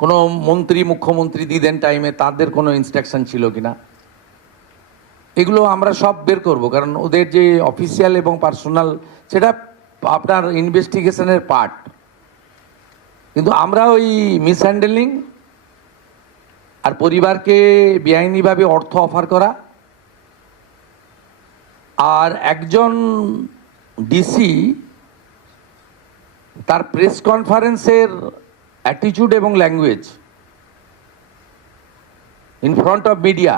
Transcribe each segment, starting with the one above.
কোনো মন্ত্রী মুখ্যমন্ত্রী দিদেন টাইমে তাদের কোনো ইনস্ট্রাকশন ছিল কিনা, এগুলো আমরা সব বের করব। কারণ ওদের যে অফিসিয়াল এবং পার্সোনাল সেটা আপনার ইনভেস্টিগেশনের পার্ট, কিন্তু আমরা ওই মিসহ্যান্ডেলিং আর পরিবারকে বেআইনিভাবে অর্থ অফার করা, আর একজন ডিসি তার প্রেস কনফারেন্সের অ্যাটিটিউড এবং language in front of media,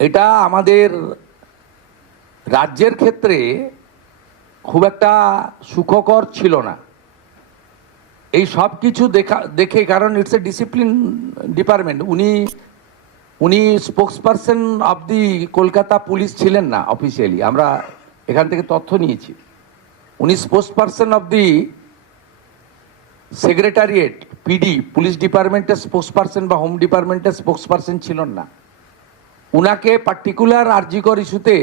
এটা আমাদের রাজ্যের ক্ষেত্রে খুব একটা সুখকর ছিল না। এই সব কিছু দেখে, কারণ ইটস এ ডিসিপ্লিন ডিপার্টমেন্ট, উনি spokesperson of the Kolkata police ছিলেন না অফিসিয়ালি, আমরা এখান থেকে তথ্য নিয়েছি। উনি spokesperson of the secretariat PD police ডিপার্টমেন্টের স্পোক্সপারসন বা হোম ডিপার্টমেন্টের স্পোক্সপারসন ছিলেন না। উনাকে পার্টিকুলার আরজিকর ইস্যুতে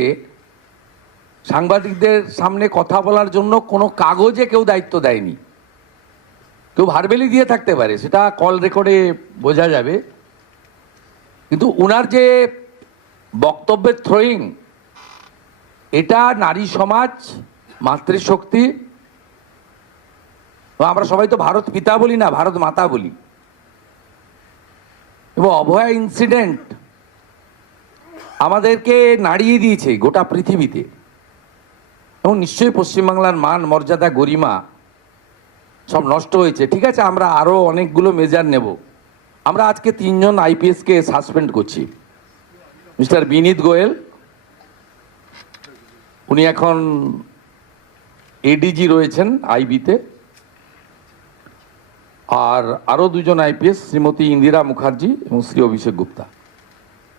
সাংবাদিকদের সামনে কথা বলার জন্য কোনো কাগজে কেউ দায়িত্ব দেয়নি। কেউ ভার্বেলি দিয়ে থাকতে পারে, সেটা কল রেকর্ডে বোঝা যাবে, কিন্তু উনার যে বক্তব্যের থ্রোয়িং, এটা নারী সমাজ, মাতৃশক্তি, আমরা সবাই তো ভারত পিতা বলি না, ভারত মাতা বলি। এবং অভয়া ইনসিডেন্ট আমাদেরকে নাড়িয়ে দিয়েছে গোটা পৃথিবীতে, এবং নিশ্চয়ই পশ্চিমবাংলার মান মর্যাদা গরিমা সব নষ্ট হয়েছে। ঠিক আছে, আমরা আরও অনেকগুলো মেজার নেব। আমরা আজকে 3 জন আইপিএসকে সাসপেন্ড করছি। মিস্টার বিনীত গোয়েল, উনি এখন এডিজি রয়েছেন আইবিতে, আর আরও 2 জন আইপিএস, শ্রীমতী ইন্দিরা মুখার্জি এবং শ্রী অভিষেক গুপ্তা।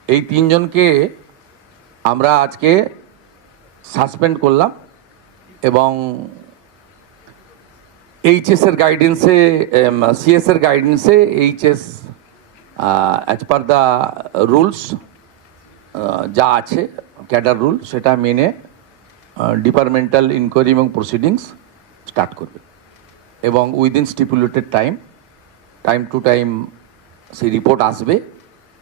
এই 3 জনকে আমরা আজকে সাসপেন্ড করলাম, এবং এইচএসের গাইডেন্সে, সিএসের গাইডেন্সে HS as per the rules যা আছে ক্যাডার রুল, সেটা মেনে ডিপার্টমেন্টাল ইনকোয়ারি এবং প্রসিডিংস স্টার্ট করবে, এবং within stipulated time to time সেই রিপোর্ট আসবে।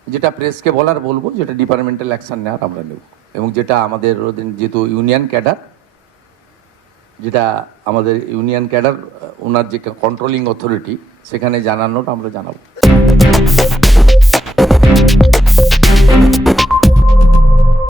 যেটা প্রেসকে বলবো, যেটা ডিপার্টমেন্টাল অ্যাকশান নেওয়ার আমরা নেব, এবং যেটা আমাদের যেহেতু ইউনিয়ন ক্যাডার, যেটা আমাদের ইউনিয়ন ক্যাডার ওনার যে কন্ট্রোলিং অথরিটি, সেখানে জানানোটা আমরা জানাবো।